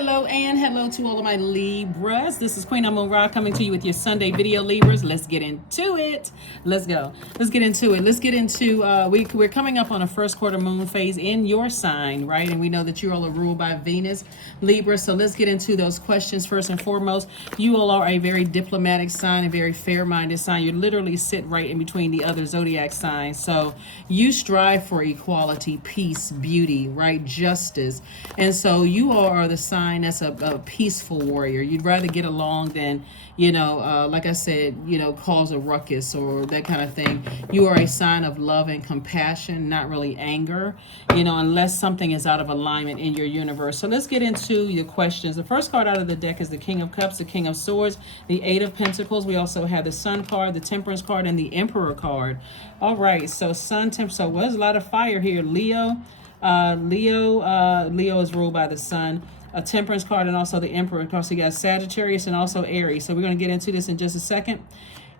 hello, and hello to all of my Libras. This is Queen Amun Ra coming to you with your Sunday video, Libras. Let's get into it. Let's go. Let's get into it. Let's get into, we're coming up on a first quarter moon phase in your sign, right? And we know that you all are ruled by Venus, Libra. So let's get into those questions first and foremost. You all are a very diplomatic sign, a very fair-minded sign. You literally sit right in between the other Zodiac signs. So you strive for equality, peace, beauty, right? Justice. And so you all are the sign that's a peaceful warrior. You'd rather get along than, like I said, cause a ruckus or that kind of thing. You are a sign of love and compassion, not really anger, unless something is out of alignment in your universe. So let's get into your questions. The first card out of the deck is the King of Cups, the King of Swords, the Eight of Pentacles. We also have the Sun card, the Temperance card, and the Emperor card. All right, so Sun, so there's a lot of fire here. Leo is ruled by the Sun, a Temperance card, and also the Emperor card. So you got Sagittarius and also Aries. So we're going to get into this in just a second.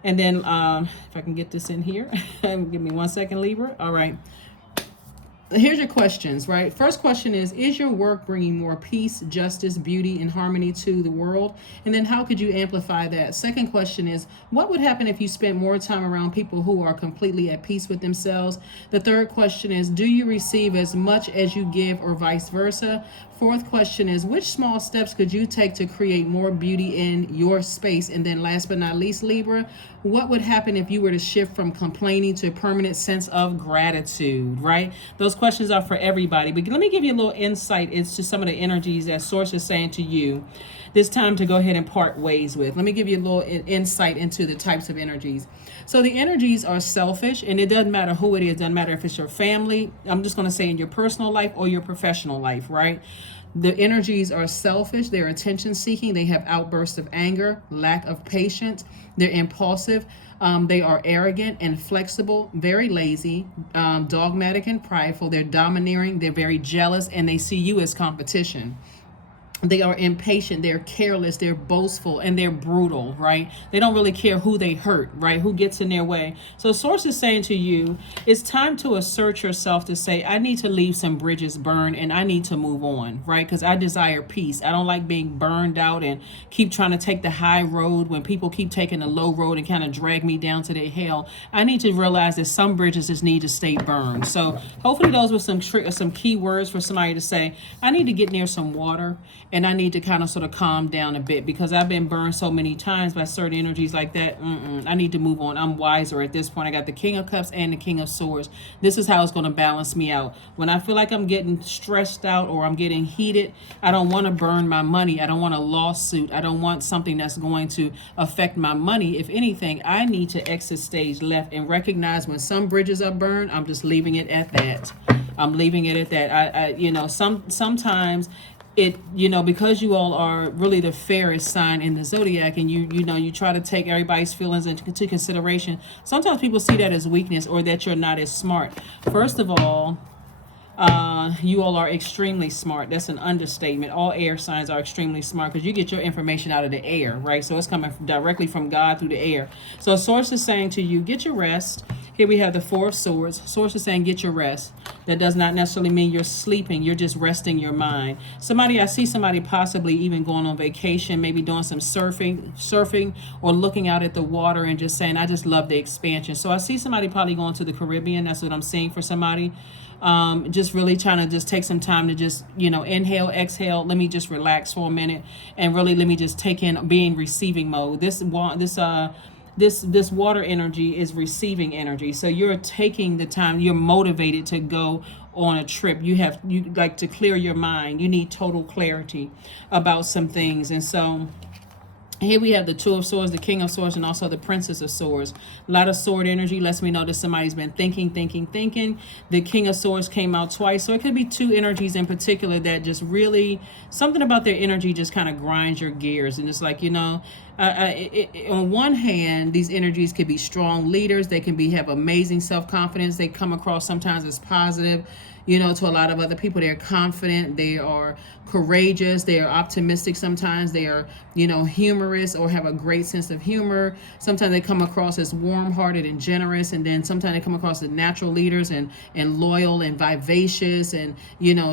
And then if I can get this in here, give me 1 second, Libra. All right. Here's your questions, right? First question is your work bringing more peace, justice, beauty, and harmony to the world? And then how could you amplify that? Second question is, what would happen if you spent more time around people who are completely at peace with themselves? The third question is, do you receive as much as you give or vice versa? Fourth question is, which small steps could you take to create more beauty in your space? And then last but not least, Libra, what would happen if you were to shift from complaining to a permanent sense of gratitude, right? Those questions are for everybody. But let me give you a little insight into some of the energies that Source is saying to you this time to go ahead and part ways with. Let me give you a little insight into the types of energies. So the energies are selfish, and it doesn't matter who it is. It doesn't matter if it's your family. I'm just going to say in your personal life or your professional life, right? The energies are selfish. They're attention seeking. They have outbursts of anger, lack of patience. They're impulsive. They are arrogant and flexible, very lazy, dogmatic and prideful. They're domineering. They're very jealous, and they see you as competition. They are impatient, they're careless, they're boastful, and they're brutal, right? They don't really care who they hurt, right? Who gets in their way. So Source is saying to you, it's time to assert yourself to say, I need to leave some bridges burned and I need to move on, right? Because I desire peace. I don't like being burned out and keep trying to take the high road when people keep taking the low road and kind of drag me down to their hell. I need to realize that some bridges just need to stay burned. So hopefully those were some key words for somebody to say, I need to get near some water. And I need to kind of sort of calm down a bit because I've been burned so many times by certain energies like that. I need to move on. I'm wiser at this point. I got the King of Cups and the King of Swords. This is how it's going to balance me out. When I feel like I'm getting stressed out or I'm getting heated, I don't want to burn my money. I don't want a lawsuit. I don't want something that's going to affect my money. If anything, I need to exit stage left and recognize when some bridges are burned, I'm just leaving it at that. I'm leaving it at that. Sometimes because you all are really the fairest sign in the Zodiac, and you try to take everybody's feelings into consideration. Sometimes people see that as weakness or that you're not as smart. First of all, you all are extremely smart. That's an understatement. All air signs are extremely smart because you get your information out of the air, right? So it's coming directly from God through the air. So Source is saying to you, get your rest. Here we have the Four of Swords. Source is saying, get your rest. That does not necessarily mean you're sleeping. You're just resting your mind. I see somebody possibly even going on vacation, maybe doing some surfing or looking out at the water and just saying, I just love the expansion. So I see somebody probably going to the Caribbean. That's what I'm seeing for somebody. Just really trying to just take some time to just, inhale, exhale. Let me just relax for a minute and really let me just take in being receiving mode. This water energy is receiving energy. So you're taking the time, you're motivated to go on a trip. You like to clear your mind. You need total clarity about some things. And so here we have the Two of Swords, the King of Swords, and also the Princess of Swords. A lot of sword energy lets me know that somebody's been thinking. The King of Swords came out twice. So it could be two energies in particular that just really, something about their energy just kind of grinds your gears. And it's like, on one hand, these energies could be strong leaders. They can have amazing self-confidence. They come across sometimes as positive. to a lot of other people. They're confident, they are courageous, they are optimistic. Sometimes they are, humorous or have a great sense of humor. Sometimes they come across as warm-hearted and generous, and then sometimes they come across as natural leaders and loyal and vivacious and,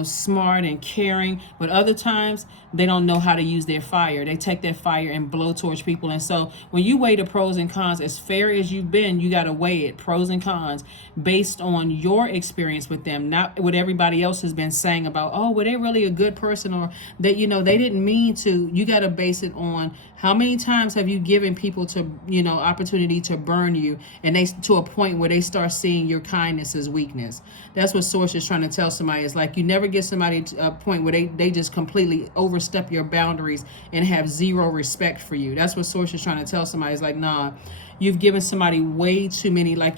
smart and caring. But other times they don't know how to use their fire. They take their fire and blow towards people. And so when you weigh the pros and cons, as fair as you've been, you got to weigh it, pros and cons, based on your experience with them, not what everybody else has been saying about, oh, well, they're really a good person, or that, they didn't mean to. You got to base it on how many times have you given people to, opportunity to burn you, and they to a point where they start seeing your kindness as weakness. That's what Source is trying to tell somebody. It's like you never get somebody to a point where they just completely overstep your boundaries and have zero respect for you. That's what Source is trying to tell somebody. It's like, nah, you've given somebody way too many, like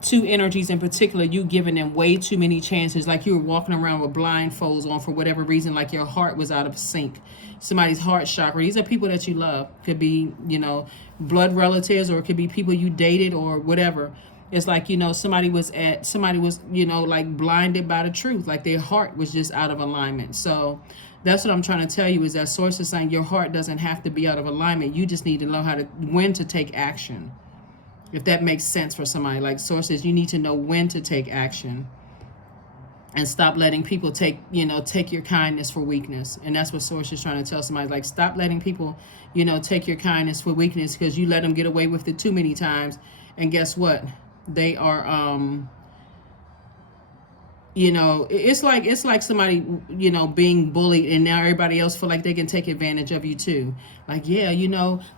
two energies in particular, you've given them way too many chances. Like you were walking around with blindfolds on for whatever reason, like your heart was out of sync. Somebody's heart chakra. These are people that you love. Could be, blood relatives, or it could be people you dated or whatever. It's like, somebody was, like blinded by the truth. Like their heart was just out of alignment. So that's what I'm trying to tell you, is that Source is saying your heart doesn't have to be out of alignment. You just need to know when to take action. If that makes sense for somebody. Like Source says, you need to know when to take action and stop letting people take your kindness for weakness. And that's what Source is trying to tell somebody. Like, stop letting people, take your kindness for weakness, because you let them get away with it too many times. And guess what? They are, it's like somebody, being bullied, and now everybody else feel like they can take advantage of you too. Like, yeah,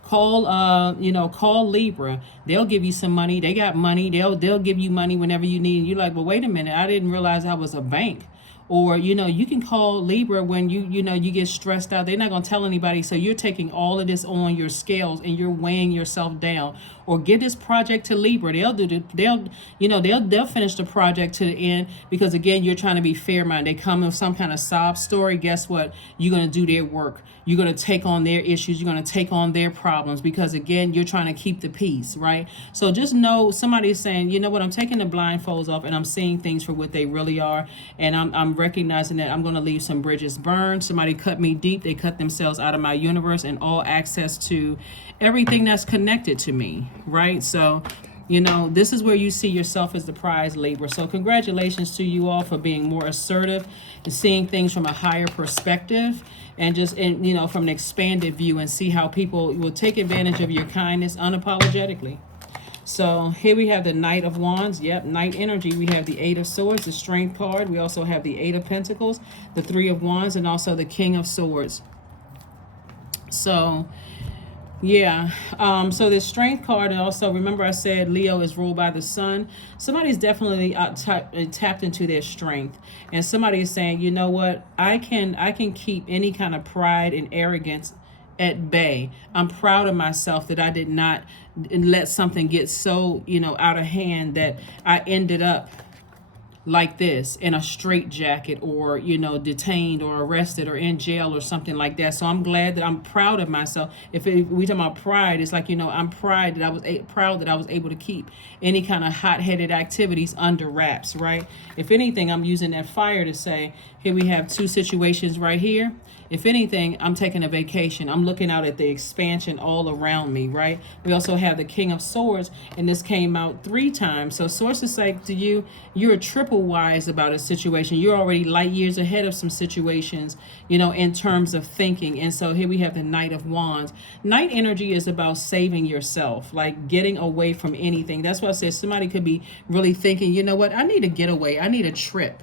call Libra. They'll give you some money. They got money. They'll give you money whenever you need. You're like, well, wait a minute. I didn't realize I was a bank. Or, you can call Libra when you get stressed out. They're not going to tell anybody. So you're taking all of this on your scales and you're weighing yourself down. Or give this project to Libra. They'll finish the project to the end, because again, you're trying to be fair-minded. They come with some kind of sob story. Guess what? You're going to do their work. You're going to take on their issues. You're going to take on their problems, because again, you're trying to keep the peace, right? So just know somebody is saying, you know what, I'm taking the blindfolds off and I'm seeing things for what they really are. And I'm recognizing that I'm going to leave some bridges burned. Somebody cut me deep. They cut themselves out of my universe and all access to everything that's connected to me, right? So, this is where you see yourself as the prize, Libra. So congratulations to you all for being more assertive and seeing things from a higher perspective, and just from an expanded view, and see how people will take advantage of your kindness unapologetically. So here we have the Knight of Wands. Yep, Knight energy. We have the Eight of Swords, the Strength card. We also have the Eight of Pentacles, the Three of Wands, and also the King of Swords. So yeah, so this Strength card, and also remember I said Leo is ruled by the sun. Somebody's definitely tapped into their strength, and somebody is saying, you know what, I can keep any kind of pride and arrogance at bay. I'm proud of myself that I did not let something get so out of hand that I ended up like this, in a straitjacket, or detained or arrested or in jail or something like that. So I'm glad that I'm proud of myself. If we talk about pride, it's like I'm proud that I was able to keep any kind of hot-headed activities under wraps, right? If anything, I'm using that fire to say, here we have two situations right here. If anything, I'm taking a vacation. I'm looking out at the expansion all around me, right? We also have the King of Swords, and this came out 3 times. So sources say to you, you're triple wise about a situation. You're already light years ahead of some situations, in terms of thinking. And so here we have the Knight of Wands. Knight energy is about saving yourself, like getting away from anything. That's why I said somebody could be really thinking, you know what, I need to get away. I need a trip.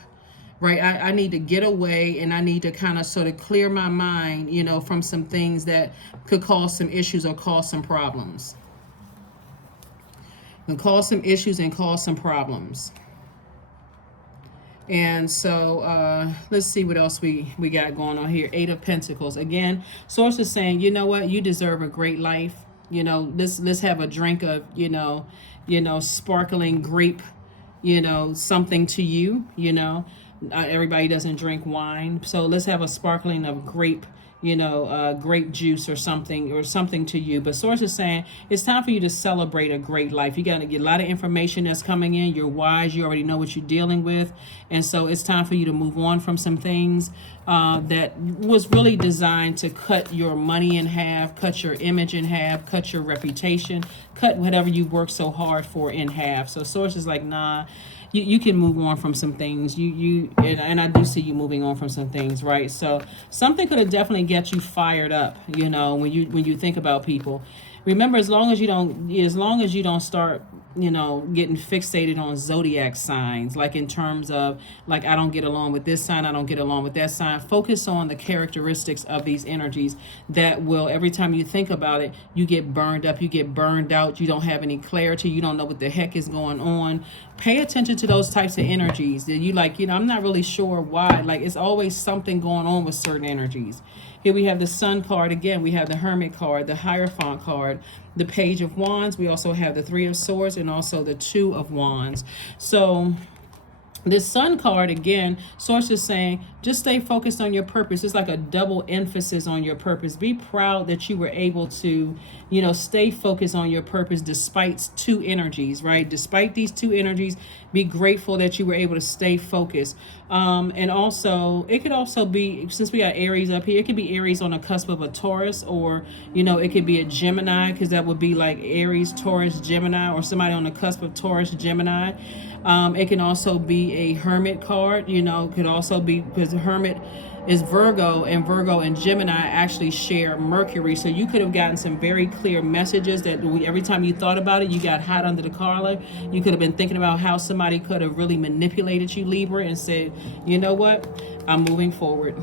Right, I need to get away, and I need to kind of sort of clear my mind, from some things that could cause some issues or cause some problems. And cause some issues and cause some problems. And so let's see what else we got going on here. 8 of Pentacles. Again, source is saying, you know what, you deserve a great life. Let's have a drink of, sparkling grape, something to you, Everybody doesn't drink wine. So let's have a sparkling of grape, grape juice or something to you. But Source is saying it's time for you to celebrate a great life. You got to get a lot of information that's coming in. You're wise. You already know what you're dealing with. And so it's time for you to move on from some things that was really designed to cut your money in half, cut your image in half, cut your reputation, cut whatever you worked so hard for in half. So Source is like, nah, you can move on from some things. And I do see you moving on from some things, right? So something could have definitely get you fired up, when you think about people. Remember, as long as you don't start, getting fixated on zodiac signs, like in terms of like, I don't get along with this sign, I don't get along with that sign. Focus on the characteristics of these energies that will, every time you think about it, you get burned up, you get burned out, you don't have any clarity, you don't know what the heck is going on. Pay attention to those types of energies that you like, I'm not really sure why. Like, it's always something going on with certain energies. Here we have the Sun card again. We have the Hermit card, the Hierophant card, the Page of Wands. We also have the Three of Swords and also the Two of Wands. So this Sun card, again, Source is saying, just stay focused on your purpose. It's like a double emphasis on your purpose. Be proud that you were able to, stay focused on your purpose despite two energies, right? Despite these two energies, be grateful that you were able to stay focused. And also, it could also be, since we got Aries up here, it could be Aries on the cusp of a Taurus, or, it could be a Gemini, because that would be like Aries, Taurus, Gemini, or somebody on the cusp of Taurus, Gemini. It can also be a Hermit card, could also be, because the Hermit is Virgo and Gemini actually share Mercury. So you could have gotten some very clear messages that every time you thought about it, you got hot under the collar. You could have been thinking about how somebody could have really manipulated you, Libra, and said, you know what, I'm moving forward.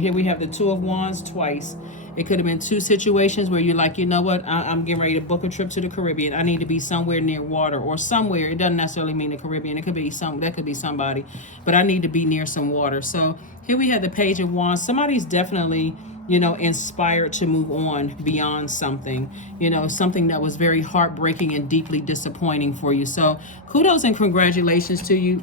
Here we have the Two of Wands twice. It could have been two situations where you're like, you know what, I'm getting ready to book a trip to the Caribbean. I need to be somewhere near water, or somewhere. It doesn't necessarily mean the Caribbean. It could be that could be somebody, but I need to be near some water. So here we have the Page of Wands. Somebody's definitely, inspired to move on beyond something, something that was very heartbreaking and deeply disappointing for you. So kudos and congratulations to you.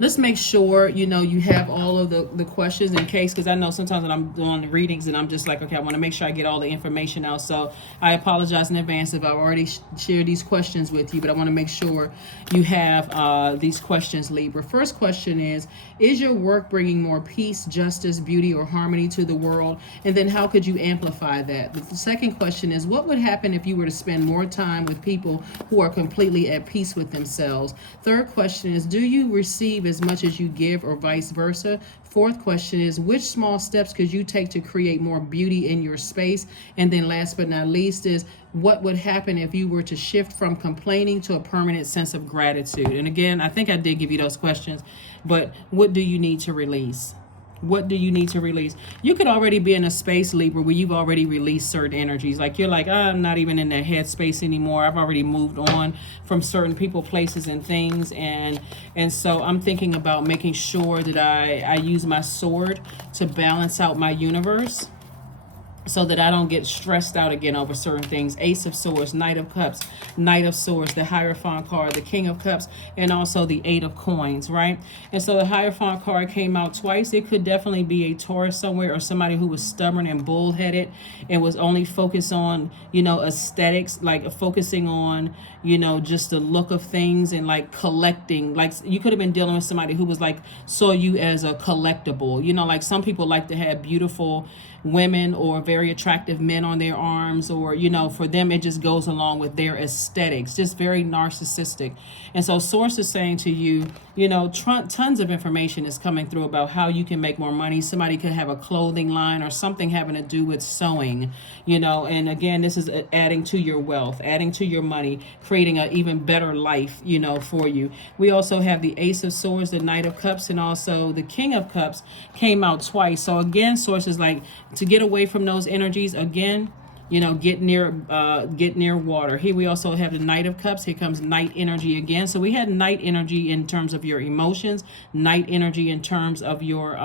Let's make sure, you have all of the questions in case, because I know sometimes when I'm doing the readings and I'm just like, okay, I want to make sure I get all the information out. So I apologize in advance if I've already shared these questions with you, but I want to make sure you have these questions, Libra. First question is your work bringing more peace, justice, beauty, or harmony to the world? And then how could you amplify that? The second question is, what would happen if you were to spend more time with people who are completely at peace with themselves? Third question is, do you receive as much as you give, or vice versa? Fourth question is, which small steps could you take to create more beauty in your space? And then last but not least is, what would happen if you were to shift from complaining to a permanent sense of gratitude? And again, I think I did give you those questions, but what do you need to release? What do you need to release? You could already be in a space, Libra, where you've already released certain energies. Like you're like, I'm not even in that head space anymore. I've already moved on from certain people, places, and things. And so I'm thinking about making sure that I use my sword to balance out my universe, so that I don't get stressed out again over certain things. Ace of Swords, Knight of Cups, Knight of Swords, the Hierophant card, the King of Cups, and also the Eight of Coins, right? And so the Hierophant card came out twice. It could definitely be a Taurus somewhere, or somebody who was stubborn and bullheaded and was only focused on, aesthetics, like focusing on, just the look of things and like collecting. Like you could have been dealing with somebody who was like, saw you as a collectible. Like some people like to have beautiful women or very attractive men on their arms, or for them it just goes along with their aesthetics, just very narcissistic. And so Source is saying to you, tons of information is coming through about how you can make more money. Somebody could have a clothing line or something having to do with sewing, and again, this is adding to your wealth, adding to your money, creating an even better life, for you. We also have the Ace of Swords, the Knight of Cups, and also the King of Cups came out twice. So again, Source is like, to get away from those energies, again, get near water. Here we also have the Knight of Cups. Here comes night energy again. So we had night energy in terms of your emotions, night energy in terms of your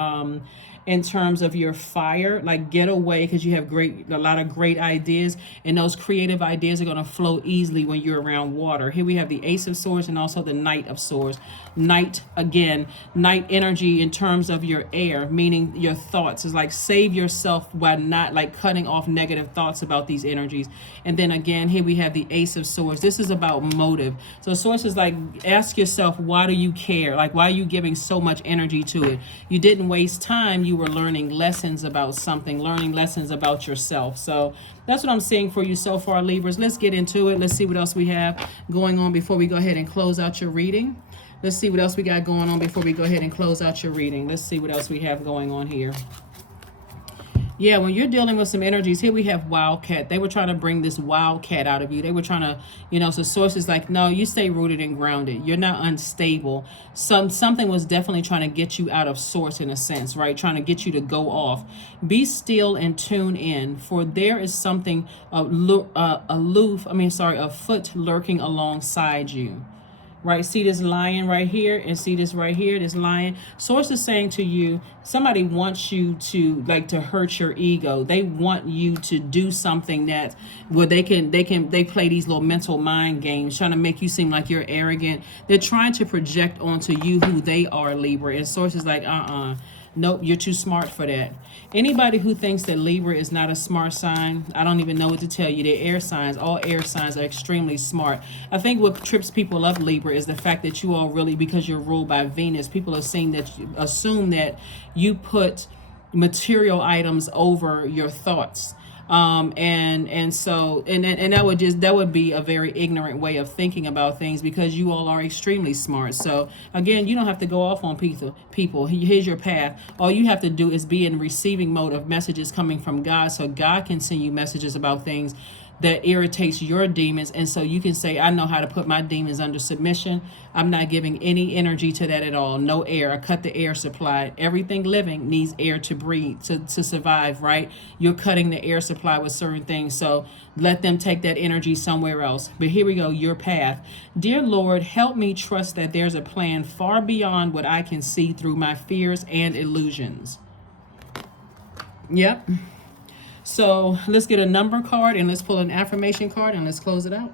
in terms of your fire. Like, get away, because you have a lot of great ideas, and those creative ideas are going to flow easily when you're around water. Here we have the Ace of Swords and also the Knight of Swords. Knight, again, Knight energy in terms of your air, meaning your thoughts. Is like, save yourself by not like cutting off negative thoughts about these energies. And then again, here we have the Ace of Swords. This is about motive. So Swords is like, ask yourself, why do you care? Like, why are you giving so much energy to it? You didn't waste time. You were learning lessons about something, learning lessons about yourself. So that's what I'm seeing for you so far, Libras. Let's get into it. Let's see what else we have going on before we go ahead and close out your reading. Let's see what else we got going on before we go ahead and close out your reading. Let's see what else we have going on here. Yeah, when you're dealing with some energies, here we have Wildcat. They were trying to bring this Wildcat out of you. They were trying to, so Source is like, no, you stay rooted and grounded. You're not unstable. Something was definitely trying to get you out of Source in a sense, right? Trying to get you to go off. Be still and tune in, for there is something a foot lurking alongside you. Right, see this lion right here, and see this right here, this lion. Source is saying to you, somebody wants you to hurt your ego. They want you to do something that where they play these little mental mind games, trying to make you seem like you're arrogant. They're trying to project onto you who they are, Libra. And Source is like, nope, you're too smart for that. Anybody who thinks that Libra is not a smart sign, I don't even know what to tell you. They're air signs. All air signs are extremely smart. I think what trips people up, Libra, is the fact that you all really, because you're ruled by Venus, people are saying that assume that you put material items over your thoughts. So that would be a very ignorant way of thinking about things, because you all are extremely smart. So again, you don't have to go off on people. Here's your path. All you have to do is be in receiving mode of messages coming from God, so God can send you messages about things that irritates your demons, and so you can say, I know how to put my demons under submission. I'm not giving any energy to that at all. No air. I cut the air supply. Everything living needs air to breathe, to survive, right? You're cutting the air supply with certain things, so let them take that energy somewhere else. But here we go, your path. Dear Lord, help me trust that there's a plan far beyond what I can see through my fears and illusions. Yep. So let's get a number card, and let's pull an affirmation card, and let's close it out.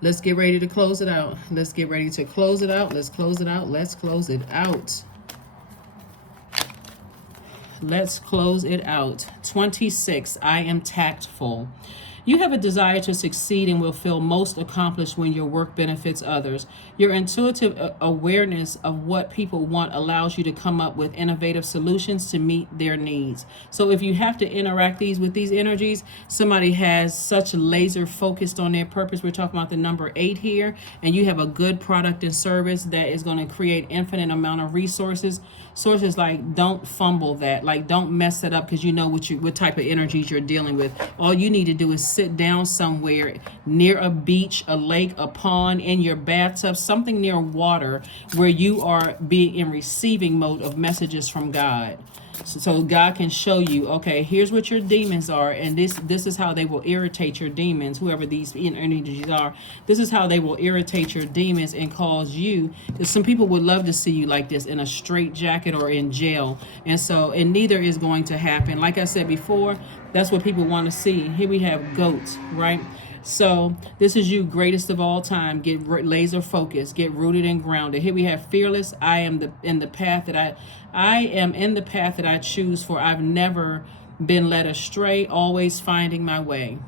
Let's get ready to close it out. Let's get ready to close it out. Let's close it out. Let's close it out. Let's close it out. 26, I am tactful. You have a desire to succeed and will feel most accomplished when your work benefits others. Your intuitive awareness of what people want allows you to come up with innovative solutions to meet their needs. So if you have to interact with these energies, somebody has such laser focused on their purpose. We're talking about the number 8 here, and you have a good product and service that is going to create infinite amount of resources. Sources like, don't fumble that. Like, don't mess it up, because you know what type of energies you're dealing with. All you need to do is sit down somewhere near a beach, a lake, a pond, in your bathtub, something near water, where you are being in receiving mode of messages from God. So God can show you, okay, here's what your demons are, and this is how they will irritate your demons, whoever these energies are. This is how they will irritate your demons and cause you. Some people would love to see you like this, in a straight jacket or in jail, and neither is going to happen. Like I said before, that's what people want to see. Here we have goats, right? So this is you, greatest of all time. Get laser focused, get rooted and grounded. Here we have fearless. I am in the path that I choose, for I've never been led astray, always finding my way.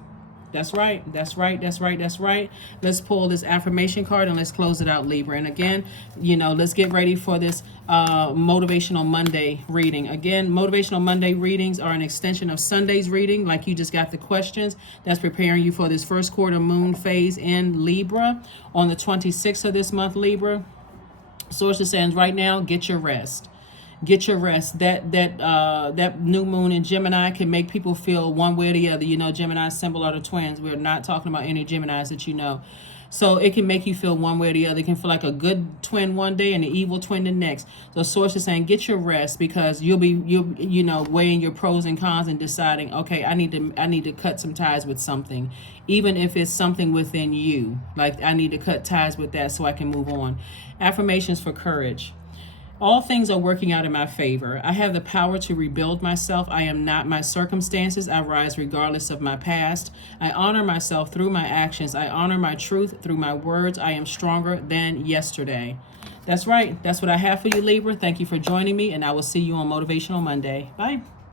That's right. That's right. That's right. That's right. Let's pull this affirmation card, and let's close it out, Libra. And again, let's get ready for this Motivational Monday reading. Again, Motivational Monday readings are an extension of Sunday's reading. Like, you just got the questions. That's preparing you for this first quarter moon phase in Libra on the 26th of this month, Libra. Source is saying right now, get your rest. Get your rest. That new moon in Gemini can make people feel one way or the other. Gemini's symbol are the twins. We're not talking about any Geminis that you know. So it can make you feel one way or the other. It can feel like a good twin one day and an evil twin the next. So Source is saying, get your rest, because you'll weighing your pros and cons and deciding, okay, I need to cut some ties with something, even if it's something within you. Like, I need to cut ties with that so I can move on. Affirmations for courage. All things are working out in my favor. I have the power to rebuild myself. I am not my circumstances. I rise regardless of my past. I honor myself through my actions. I honor my truth through my words. I am stronger than yesterday. That's right. That's what I have for you, Libra. Thank you for joining me, and I will see you on Motivational Monday. Bye.